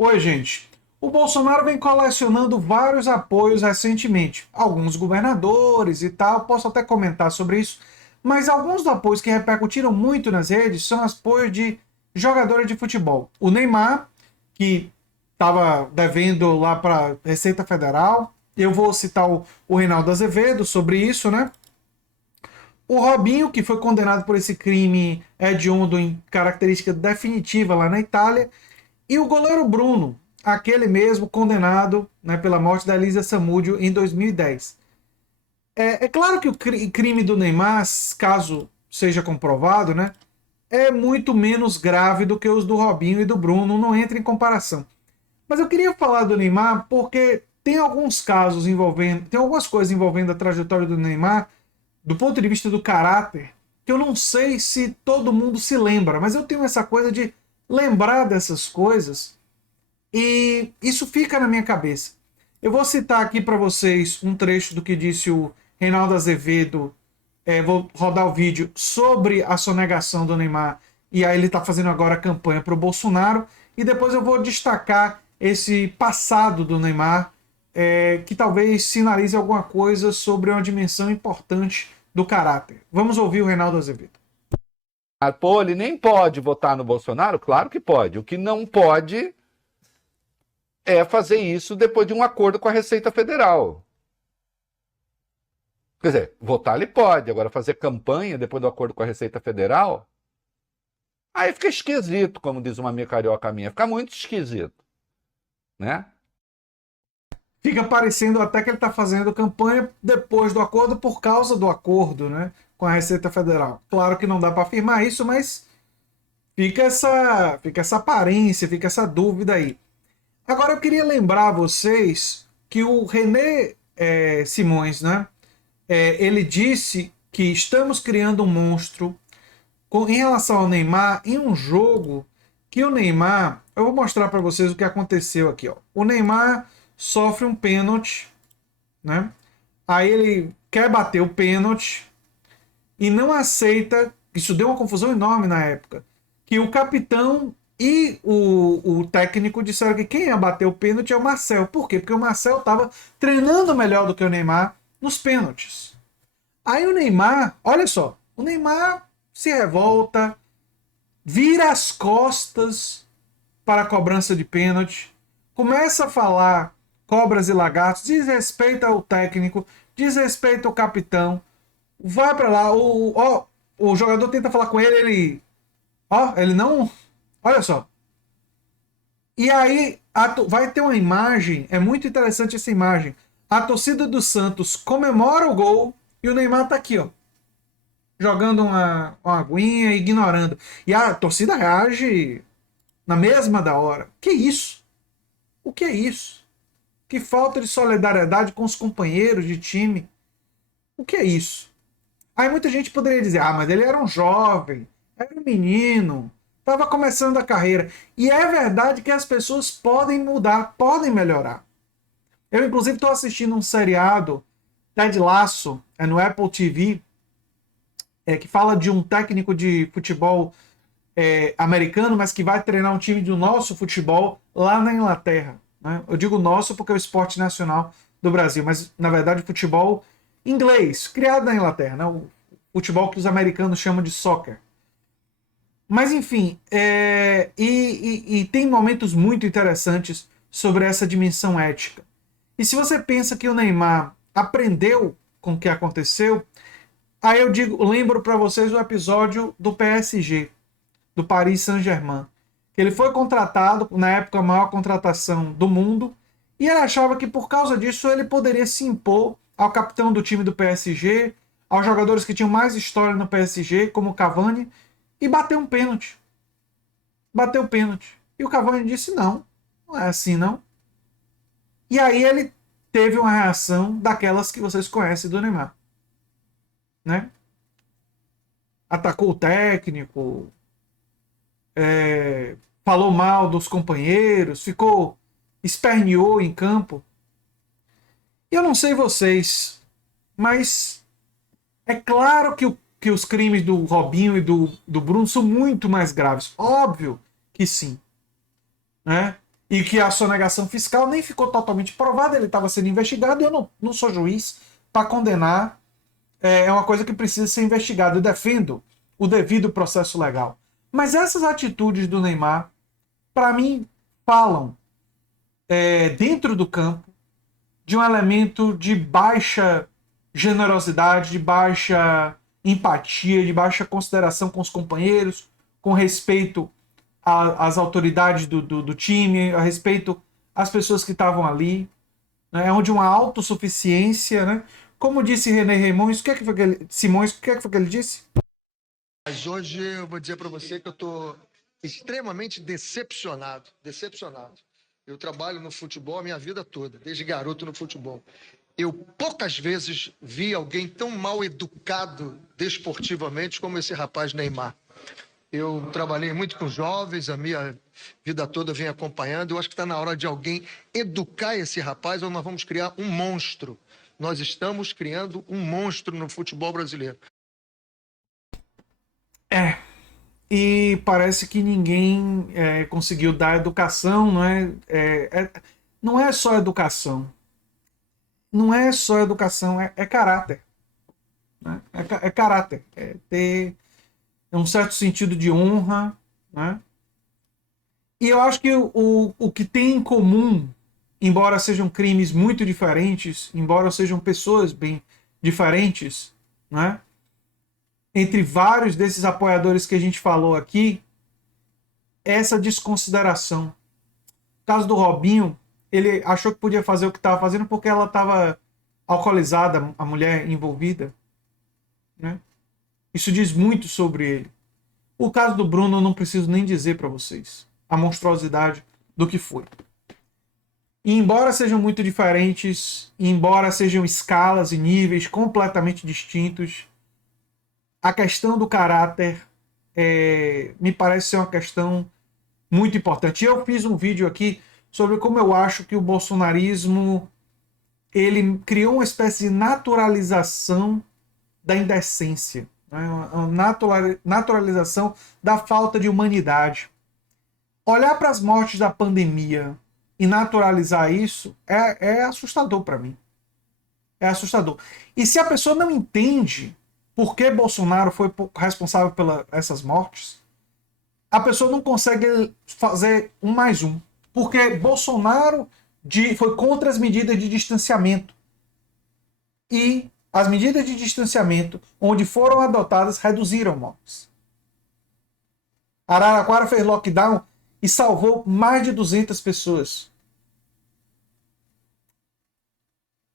Oi, gente. O Bolsonaro vem colecionando vários apoios recentemente. Alguns governadores e tal, posso até comentar sobre isso. Mas alguns dos apoios que repercutiram muito nas redes são apoios de jogadores de futebol. O Neymar, que estava devendo lá para a Receita Federal. Eu vou citar o Reinaldo Azevedo sobre isso, né? O Robinho, que foi condenado por esse crime hediondo em característica definitiva lá na Itália. E o goleiro Bruno, aquele mesmo condenado, né, pela morte da Elisa Samúdio em 2010. É claro que o crime do Neymar, caso seja comprovado, né, é muito menos grave do que os do Robinho e do Bruno, não entra em comparação. Mas eu queria falar do Neymar porque tem alguns casos envolvendo, tem algumas coisas envolvendo a trajetória do Neymar, do ponto de vista do caráter, que eu não sei se todo mundo se lembra, mas eu tenho essa coisa de lembrar dessas coisas e isso fica na minha cabeça. Eu vou citar aqui para vocês um trecho do que disse o Reinaldo Azevedo. Vou rodar o vídeo sobre a sonegação do Neymar. E aí ele está fazendo agora a campanha para o Bolsonaro. E depois eu vou destacar esse passado do Neymar, que talvez sinalize alguma coisa sobre uma dimensão importante do caráter. Vamos ouvir o Reinaldo Azevedo. Pô, ele nem pode votar no Bolsonaro? Claro que pode. O que não pode é fazer isso depois de um acordo com a Receita Federal. Quer dizer, votar ele pode, agora fazer campanha depois do acordo com a Receita Federal, aí fica esquisito, como diz uma amiga carioca minha, fica muito esquisito, né? Fica parecendo até que ele está fazendo campanha depois do acordo, por causa do acordo, né, com a Receita Federal. Claro que não dá para afirmar isso, mas fica essa aparência, fica essa dúvida aí. Agora eu queria lembrar a vocês que o René Simões, né, ele disse que estamos criando um monstro em relação ao Neymar em um jogo que o Neymar. Eu vou mostrar para vocês o que aconteceu aqui. Ó. O Neymar sofre um pênalti, né? Aí ele quer bater o pênalti e não aceita. Isso deu uma confusão enorme na época. Que o capitão e o técnico disseram que quem ia bater o pênalti é o Marcel. Por quê? Porque o Marcel estava treinando melhor do que o Neymar nos pênaltis. Aí o Neymar, olha só, o Neymar se revolta, vira as costas para a cobrança de pênalti, começa a falar cobras e lagartos, desrespeita o técnico, desrespeita o capitão, vai para lá, o jogador tenta falar com ele, ele não, olha só. E aí vai ter uma imagem, é muito interessante essa imagem. A torcida do Santos comemora o gol e o Neymar tá aqui, ó, jogando uma aguinha, ignorando. E a torcida reage na mesma da hora. Que isso? O que é isso? Que falta de solidariedade com os companheiros de time. O que é isso? Aí muita gente poderia dizer, mas ele era um jovem, era um menino, estava começando a carreira. E é verdade que as pessoas podem mudar, podem melhorar. Eu, inclusive, estou assistindo um seriado, Ted Lasso, no Apple TV, que fala de um técnico de futebol americano, mas que vai treinar um time do nosso futebol lá na Inglaterra. Né? Eu digo nosso porque é o esporte nacional do Brasil, mas na verdade futebol inglês, criado na Inglaterra, né? O futebol que os americanos chamam de soccer. Mas enfim, e tem momentos muito interessantes sobre essa dimensão ética. E se você pensa que o Neymar aprendeu com o que aconteceu, aí eu lembro para vocês o episódio do PSG, do Paris Saint-Germain. Ele foi contratado, na época, a maior contratação do mundo, e ele achava que por causa disso ele poderia se impor ao capitão do time do PSG, aos jogadores que tinham mais história no PSG, como o Cavani, e bateu um pênalti. Bateu o pênalti. E o Cavani disse: não, não é assim não. E aí ele teve uma reação daquelas que vocês conhecem do Neymar. Né? Atacou o técnico, falou mal dos companheiros, esperneou em campo. E eu não sei vocês, mas é claro que os crimes do Robinho e do Bruno são muito mais graves. Óbvio que sim. Né? e que a sonegação fiscal nem ficou totalmente provada, ele estava sendo investigado, e eu não sou juiz para condenar, é uma coisa que precisa ser investigada. Eu defendo o devido processo legal. Mas essas atitudes do Neymar, para mim, falam dentro do campo de um elemento de baixa generosidade, de baixa empatia, de baixa consideração com os companheiros, com respeito às autoridades do time, a respeito às pessoas que estavam ali, né? É onde uma autossuficiência, né? Como disse René Simões, o que é que foi que ele disse? Mas hoje eu vou dizer para você que eu estou extremamente decepcionado, decepcionado. Eu trabalho no futebol a minha vida toda, desde garoto no futebol. Eu poucas vezes vi alguém tão mal educado desportivamente como esse rapaz Neymar. Eu trabalhei muito com jovens, a minha vida toda venho acompanhando. Eu acho que está na hora de alguém educar esse rapaz ou nós vamos criar um monstro. Nós estamos criando um monstro no futebol brasileiro. E parece que ninguém conseguiu dar educação, não é? Não é só educação. Não é só educação, é caráter. Né? É caráter. É ter um certo sentido de honra. Né? E eu acho que o que tem em comum, embora sejam crimes muito diferentes, embora sejam pessoas bem diferentes, né? Entre vários desses apoiadores que a gente falou aqui, essa desconsideração. No caso do Robinho, ele achou que podia fazer o que estava fazendo porque ela estava alcoolizada, a mulher envolvida. Né? Isso diz muito sobre ele. O caso do Bruno eu não preciso nem dizer para vocês a monstruosidade do que foi. E embora sejam muito diferentes, embora sejam escalas e níveis completamente distintos, a questão do caráter me parece ser uma questão muito importante. Eu fiz um vídeo aqui sobre como eu acho que o bolsonarismo ele criou uma espécie de naturalização da indecência, né? Uma naturalização da falta de humanidade. Olhar para as mortes da pandemia e naturalizar isso é assustador para mim. É assustador. E se a pessoa não entende por que Bolsonaro foi responsável por essas mortes, a pessoa não consegue fazer um mais um. Porque Bolsonaro foi contra as medidas de distanciamento. E as medidas de distanciamento, onde foram adotadas, reduziram mortes. Araraquara fez lockdown e salvou mais de 200 pessoas.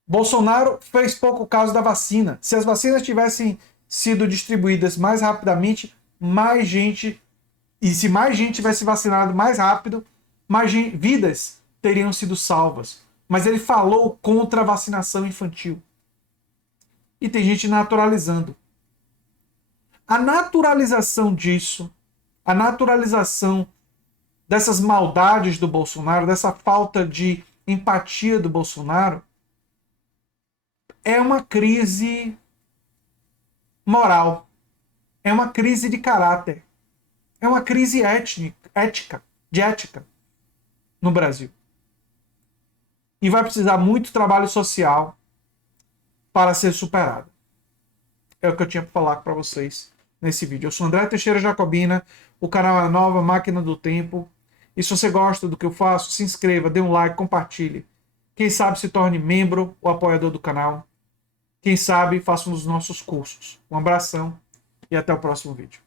Bolsonaro fez pouco caso da vacina. Se as vacinas tivessem sido distribuídas mais rapidamente, mais gente, e se mais gente tivesse vacinado mais rápido, vidas teriam sido salvas. Mas ele falou contra a vacinação infantil. E tem gente naturalizando. A naturalização disso, a naturalização dessas maldades do Bolsonaro, dessa falta de empatia do Bolsonaro, é uma crise moral, é uma crise de caráter, é uma crise de ética no Brasil. E vai precisar muito trabalho social para ser superada. É o que eu tinha para falar para vocês nesse vídeo. Eu sou André Teixeira Jacobina, o canal é a Nova Máquina do Tempo. E se você gosta do que eu faço, se inscreva, dê um like, compartilhe. Quem sabe se torne membro ou apoiador do canal. Quem sabe faça um dos nossos cursos. Um abração e até o próximo vídeo.